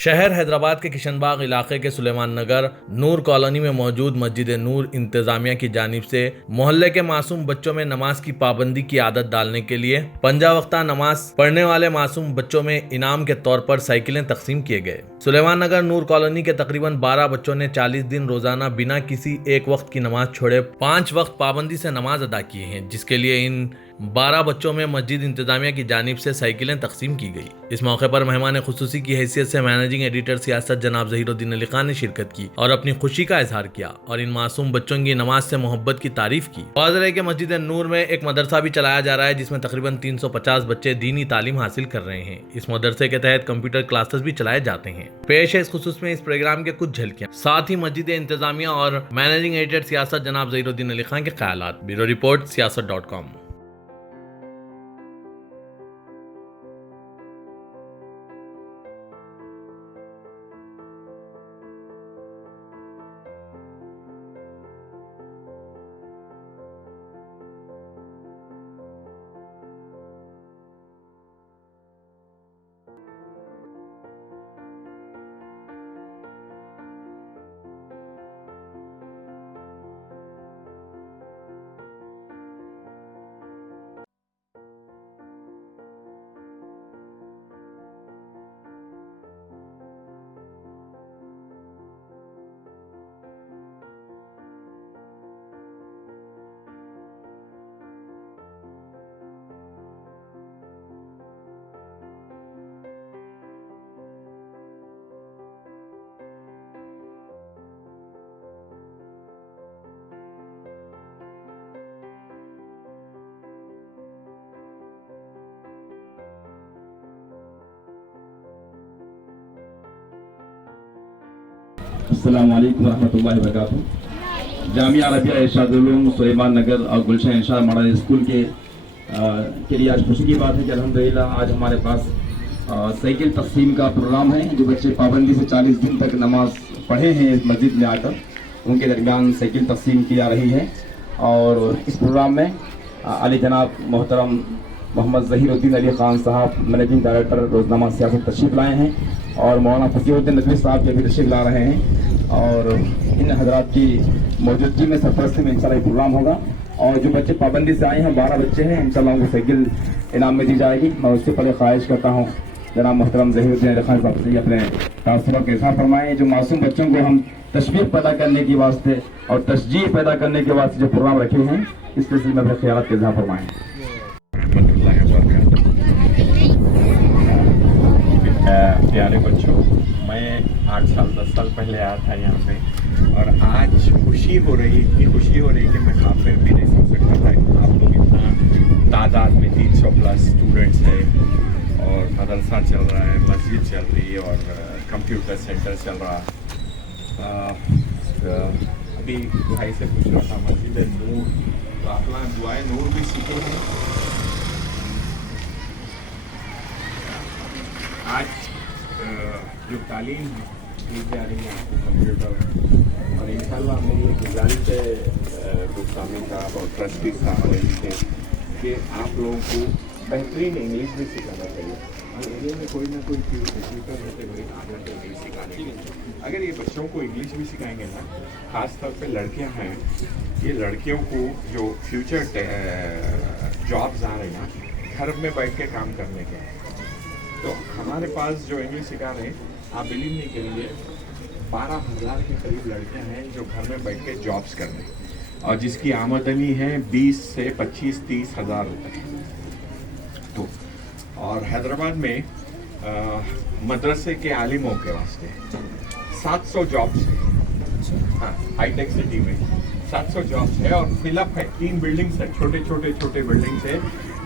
شہر حیدرآباد کے کشن باغ علاقے کے سلیمان نگر نور کالونی میں موجود مسجد نور انتظامیہ کی جانب سے محلے کے معصوم بچوں میں نماز کی پابندی کی عادت ڈالنے کے لیے پنجہ وقتہ نماز پڑھنے والے معصوم بچوں میں انعام کے طور پر سائیکلیں تقسیم کیے گئے۔ سلیمان نگر نور کالونی کے تقریباً 12 بچوں نے 40 دن روزانہ بنا کسی ایک وقت کی نماز چھوڑے 5 وقت پابندی سے نماز ادا کی ہیں، جس کے لیے ان 12 بچوں میں مسجد انتظامیہ کی جانب سے سائیکلیں تقسیم کی گئی۔ اس موقع پر مہمان خصوصی کی حیثیت سے مینیجنگ ایڈیٹر سیاست جناب ظہیر الدین علی خان نے شرکت کی اور اپنی خوشی کا اظہار کیا اور ان معصوم بچوں کی نماز سے محبت کی تعریف کی۔ واضح ہے کہ مسجد نور میں ایک مدرسہ بھی چلایا جا رہا ہے جس میں تقریباً 350 بچے دینی تعلیم حاصل کر رہے ہیں۔ اس مدرسے کے تحت کمپیوٹر کلاسز بھی چلائے جاتے ہیں۔ پیش ہے اس خصوص میں اس پروگرام کے کچھ جھلکیاں، ساتھ ہی مسجد انتظامیہ اور مینیجنگ ایڈیٹر سیاست جناب ظہیر الدین علی خان کے خیالات۔ بیورو رپورٹ سیاست.com۔ السلام علیکم ورحمۃ اللہ وبرکاتہ۔ جامعہ عربیہ ارشاد العلوم سلیمان نگر اور گلشن انشاء ماڈل اسکول کے لیے آج خوشی کی بات ہے کہ الحمدللہ آج ہمارے پاس سائیکل تقسیم کا پروگرام ہے۔ جو بچے پابندی سے 40 دن تک نماز پڑھے ہیں اس مسجد میں آ کر، ان کے درمیان سائیکل تقسیم کی جا رہی ہے۔ اور اس پروگرام میں علی جناب محترم محمد ظہیر الدین علی خان صاحب مینیجنگ ڈائریکٹر روزنامہ سیاست تشریف لائے ہیں اور مولانا فقیہ الدین ندوی صاحب کے بھی تشریف لا رہے ہیں، اور ان حضرات کی موجودگی میں سرپرستی میں انشاءاللہ یہ پروگرام ہوگا۔ اور جو بچے پابندی سے آئے ہیں 12 بچے ہیں، انشاءاللہ ان کو سائیکل انعام میں دی جائے گی۔ میں اس سے پہلے خواہش کرتا ہوں جناب محترم ظہیر الدین علی خان صاحب سے اپنے تاثرات کا اظہار فرمائیں۔ جو معصوم بچوں کو ہم تشویق پیدا کرنے کے واسطے اور تشجیع پیدا کرنے کے واسطے جو پروگرام رکھے ہیں، اس سلسلے میں اپنے خیالات کا اظہار فرمائیں۔ پیارے بچوں، میں 8 سال 10 سال پہلے آیا تھا یہاں پہ، اور آج خوشی ہو رہی کہ میں خواب میں بھی نہیں سوچ سکتا تھا آپ لوگ اتنا تعداد میں 300 پلس اسٹوڈنٹس ہے، اور مدرسہ چل رہا ہے، مسجد چل رہی ہے، اور کمپیوٹر سینٹر چل رہا۔ ابھی بھائی سے پوچھ رہا تھا مسجد نور، تو آپ لوگ دعائیں نور بھی سیکھے ہیں۔ آج جو تعلیم دی جا رہی ہے آپ کو کمپیوٹر، اور انشاءاللہ میری گزارش ہے گفتامی صاحب اور ٹرسٹی صاحب سے کہ آپ لوگوں کو بہترین انگلش بھی سکھانا چاہیے۔ ہر ایریا میں کوئی نہ کوئی کمپیوٹر ہوتے ہوئے آنا چاہیے انگلش سکھانے کے لیے۔ اگر یہ بچوں کو انگلش بھی سکھائیں گے نا، خاص طور پہ لڑکیاں ہیں، یہ لڑکیوں کو جو فیوچر جابز آ رہے ہیں نا، گھر میں بیٹھ کے کام کرنے کے، تو ہمارے پاس جو انگلش سکھا رہے ہیں، آپ بلیو نہیں کریں گے، 12,000 کے قریب لڑکیاں ہیں جو گھر میں بیٹھ کے جابس کر رہے ہیں، اور جس کی آمدنی ہے 20 سے 25-30 ہزار روپے۔ تو اور حیدرآباد میں مدرسے کے عالموں کے واسطے 700 جابس ہیں، ہاں ہائی ٹیک سٹی میں 700 جابس ہے، اور فل اپ ہے۔ 3 بلڈنگس ہے، چھوٹے بلڈنگس ہے،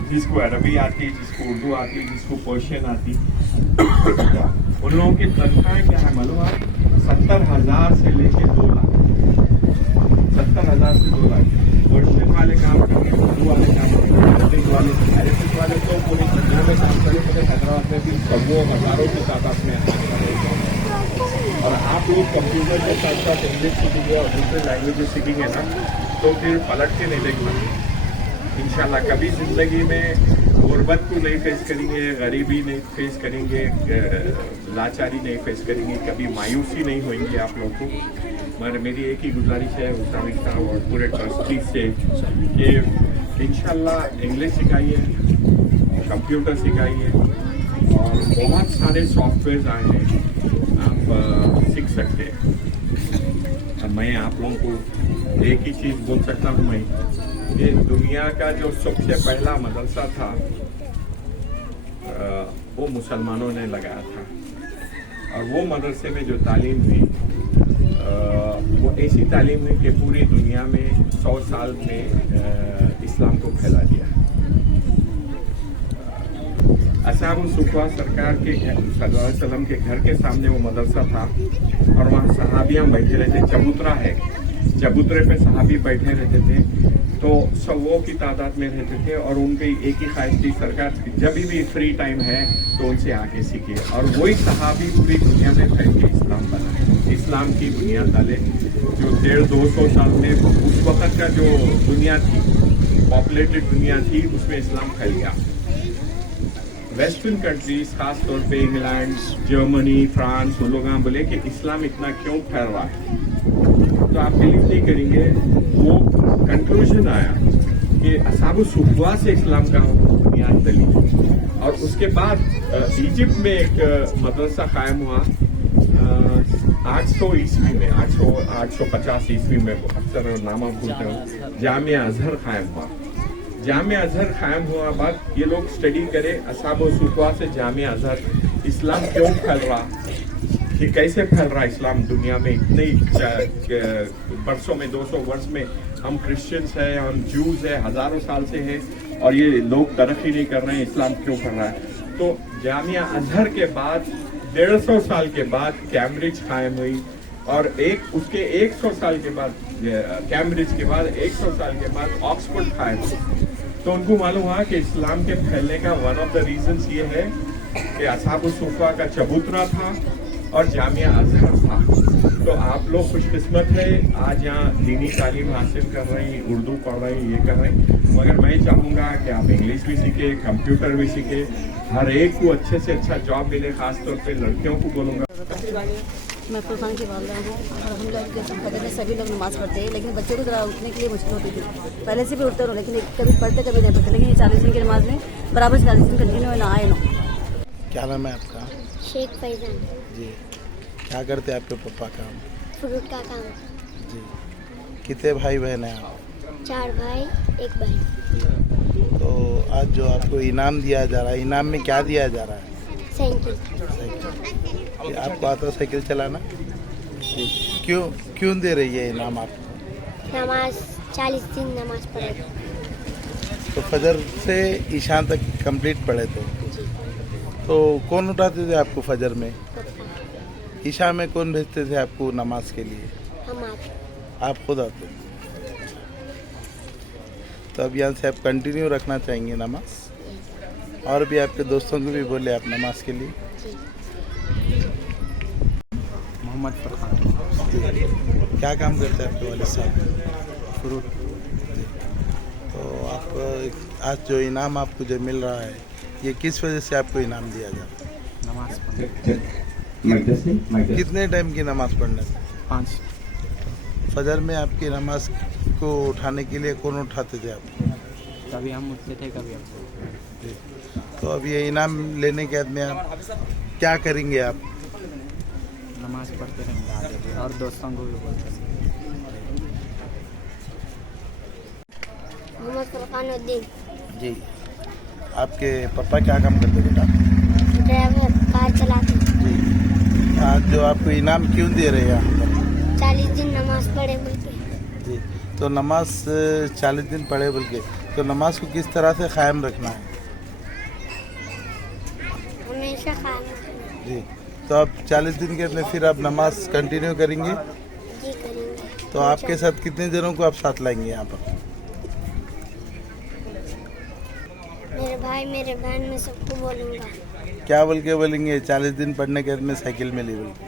جس کو عربی آتی، جس کو اردو آتی، جس کو پرشین آتی۔ ان لوگوں کی تنخواہیں کیا ہے معلوم ہے؟ 70,000 سے لے کے 2 لاکھ، 70,000 سے 2 لاکھ۔ پرشین والے کام کریں گے، اردو والے کام کریں گے، عربک والے تو پوری دنیا میں کام کریں گے، حیدرآباد میں بھی سبوں ہزاروں کی تعداد میں کام کر رہے ہیں۔ اور آپ لوگ کمپیوٹر کے ساتھ ساتھ انگلش سیکھیں گے اور دوسرے لینگویجز سیکھیں گے نا، تو پھر پلٹ کے نہیں دیکھنا۔ انشاءاللہ کبھی زندگی میں गुर्बत को नहीं फेस करेंगे, गरीबी नहीं फेस करेंगे, लाचारी नहीं फेस करेंगे, कभी मायूसी नहीं होंगे आप लोग को। मगर मेरी एक ही गुजारिश है इस्लामिक साहब और पूरे ट्रस्टी से कि इंशाल्लाह इंग्लिश सिखाइए, कंप्यूटर सिखाइए और बहुत सारे सॉफ्टवेयर आए हैं, आप सीख सकते हैं। और मैं आप लोगों को एक ही चीज़ बोल सकता हूँ मैं, ये दुनिया का जो सबसे पहला मदरसा था वो मुसलमानों ने लगाया था। और वो मदरसे में जो तालीम हुई वो ऐसी तालीम हुई कि पूरी दुनिया में 100 साल में इस्लाम को फैला दिया। असहाबुल सुफ़ा सरकार के सल्लल्लाहु अलैहि वसल्लम के घर के सामने वो मदरसा था और वहाँ सहाबियाँ बैठे रहते, चबूतरा है, चबूतरे पे सहाबी बैठे रहते थे, तो सौ की तादाद में रहते थे और उनकी एक ही ख्वाहिश थी सरकार जब भी फ्री टाइम है तो उनसे आके सीखे और वही सहाबी पूरी दुनिया में फैल के इस्लाम बनाए, इस्लाम की बुनियाद डाले। जो 150-200 साल में उस वक्त का जो दुनिया थी, पॉपुलेटेड दुनिया थी, उसमें इस्लाम फैल गया। वेस्टर्न कंट्रीज खास तौर पे इंग्लैंड, जर्मनी, फ्रांस, वो लोग बोले कि इस्लाम इतना क्यों फैल रहा है, तो आप बिलीव नहीं करेंगे, वो कंक्लूजन आया कि असहाबुल सुफ़ा से इस्लाम का बुनियाद डली। और उसके बाद इजिप्ट में एक मदरसा कायम हुआ 800 ईस्वी में, 850 ईस्वी में, अक्सर नामा भूलते हो, जामिया अजहर कायम हुआ। जामिया अजहर कायम हुआ बाद ये लोग स्टडी करे असहाबुल सुफ़ा से जामिया अजहर इस्लाम क्यों फैल रहा, कि कैसे फैल रहा इस्लाम दुनिया में इतने वर्षों में, 200 वर्ष में हम क्रिश्चियंस हैं, हम जूस हैं, हज़ारों साल से हैं और ये लोग तरक्की नहीं कर रहे हैं, इस्लाम क्यों कर रहा है। तो जामिया अजहर के बाद 150 साल के बाद कैम्ब्रिज कायम हुई और उसके 100 साल के बाद, कैम्ब्रिज के बाद 100 साल के बाद ऑक्सफोर्ड कायम हुई। तो उनको मालूम हुआ कि इस्लाम के फैलने का वन ऑफ द रीजंस ये है कि असहाबुल सुफ़ा का चबूतरा था और जामिया अजहर था। तो आप लोग खुशकिस्मत है, आज यहाँ दीनी तालीम हासिल कर रहे हैं, उर्दू पढ़ रहे हैं, ये कर रहे हैं। मगर मैं चाहूँगा कि आप इंग्लिश भी सीखें, कंप्यूटर भी सीखें, हर एक को अच्छे से अच्छा जॉब मिले, खास तौर पे लड़कियों को बोलूँगा। मैं फुरकान की वालदा हूँ और हम लोग के फजर में सभी लोग नमाज़ पढ़ते हैं, लेकिन बच्चों को ज़रा उठने के लिए मुश्किल होती थी। पहले से भी उठते रहो, लेकिन कभी पढ़ते कभी नहीं पढ़ते, लेकिन ये 40 दिन की नमाज में बराबर से 40 दिन कंटिन्यू ना आए ना। क्या नाम है आपका? शेख फैजान। जी, क्या करते हैं आपके पापा काम? फ्रूट का काम। जी, कितने भाई बहन हैं आप? 4 भाई 1 बहन। तो आज जो आपको इनाम दिया जा रहा है, इनाम में क्या दिया जा रहा है? साइकिल। साइकिल। ये आपको आता साइकिल चलाना? जी, क्यों दे रही है इनाम आपको? नमाज 40 दिन नमाज पढ़े तो फजर से ईशान तक कंप्लीट पढ़े तो कौन उठाते थे आपको फजर में? ईशा में कौन भेजते थे आपको नमाज के लिए? हम आते। आप खुद आते? तो अब यहाँ से आप कंटिन्यू रखना चाहेंगे नमाज, और भी आपके दोस्तों को भी बोले आप नमाज के लिए। मोहम्मद फरहान। क्या काम करते हैं आपके वालिद साहब? फ्रूट। तो आप आज जो इनाम आपको जो मिल रहा है, ये किस वजह से आपको इनाम दिया जा रहा है? नमाज पढ़ने। कितने टाइम की नमाज पढ़ने से? 5। फजर में आपकी नमाज को उठाने के लिए कौन उठाते थे आप? कभी हम उठते थे, कभी आप। तो अब ये इनाम लेने के बाद में आप क्या करेंगे? आप नमाज पढ़ते रहेंगे आगे भी और दोस्तों को भी बोलते रहेंगे। मोहम्मद फुरकानुद्दीन। जी, आपके पापा क्या काम करते बेटा? ड्राइवर, कार चलाते। जी, आज जो आपको इनाम क्यों दे रहे हैं यहाँ पर? 40 दिन नमाज पढ़े बोल के। जी, तो नमाज 40 दिन पढ़े बोल के, तो नमाज को किस तरह से कायम रखना है? हमेशा कायम रखना। जी, तो आप 40 दिन के अंदर फिर आप नमाज कंटिन्यू करेंगे? जी करेंगे। तो आपके साथ कितने जनों को आप साथ लाएंगे यहाँ पर? मेरे भाई, मेरे बहन, में सबको बोलूँगा। क्या बोल के बोलेंगे? 40 दिन पढ़ने के बाद में साइकिल मिली बोल के?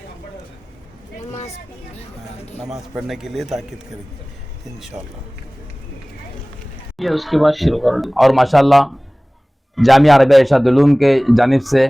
नमाज पढ़ने। हाँ, नमाज पढ़ने के लिए ताकीद करेंगे इंशाल्लाह। ये उसके बाद शुरू करो। और माशाल्लाह जामिया अरबिया इरशाद उलूम के जानिब से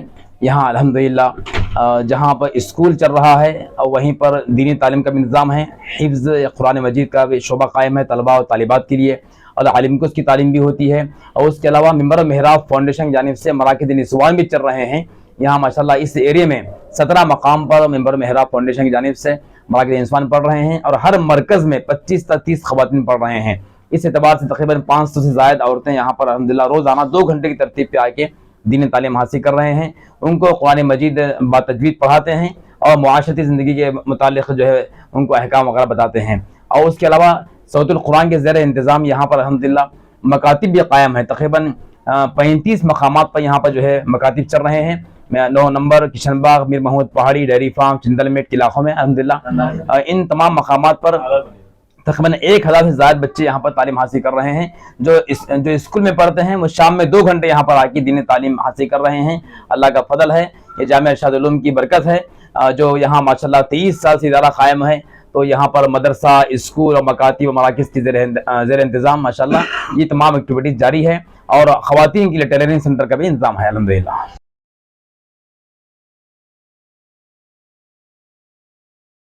यहाँ अल्हम्दुलिल्लाह जहाँ पर स्कूल चल रहा है और वहीं पर दीनी तालीम का भी इंतज़ाम है, हिफ्ज़ कुरान मजीद का भी शोबा कायम है तलबा और तालिबात के लिए, और आलिम को उसकी तालीम भी होती है। और उसके अलावा मिंबर मेहराब फाउंडेशन की जानिब से मराकिज़ निस्वान भी चल रहे हैं। यहाँ माशाल्लाह इस एरिया में 17 मकाम पर मिंबर मेहराब फाउंडेशन की जानिब से मराकिज़ निस्वान पढ़ रहे हैं, और हर मरकज़ में 25 से 30 ख़वातीन पढ़ रहे हैं। इस एतबार से तकरीबन 500 से ज़ायद औरतें यहाँ पर अल्हम्दुलिल्लाह रोज़ाना 2 घंटे की तरतीब पे आके दीनी तालीम हासिल कर रहे हैं। उनको कुरान मजीद बातजवीद पढ़ाते हैं और मुआशरती ज़िंदगी के मुतालिक जो है उनको अहकाम वगैरह बताते हैं। और उसके अलावा सौतुल कुरान के ज़ेर इंतज़ाम यहाँ पर अल्हम्दुलिल्लाह मकातिब भी कायम है। तकरीबन 35 मकामात पर यहाँ पर जो है मकातिब चल रहे हैं। 9 नंबर किशनबाग, मीर महमूद पहाड़ी, डेयरी फार्म, चिंदलमेट के इलाकों में अल्हम्दुलिल्लाह इन तमाम मकामात पर तकरीबन 1000 से ज़्यादा बच्चे यहाँ पर तालीम हासिल कर रहे हैं। जो स्कूल में पढ़ते हैं वो शाम में 2 घंटे यहाँ पर आके दीनी तालीम हासिल कर रहे हैं। अल्लाह का फजल है, ये जामिया इरशाद उलूम की बरकत है जो यहाँ माशाल्लाह 23 साल से ज़्यादा कायम है। तो यहाँ पर मदरसा, स्कूल और मकातिब व मराकिज़ की ज़ेर इंतज़ाम माशाल्लाह ये तमाम एक्टिविटीज़ जारी है, और ख़वातीन के लिए टेलरिंग सेंटर का भी इंतज़ाम है अल्हम्दुलिल्लाह।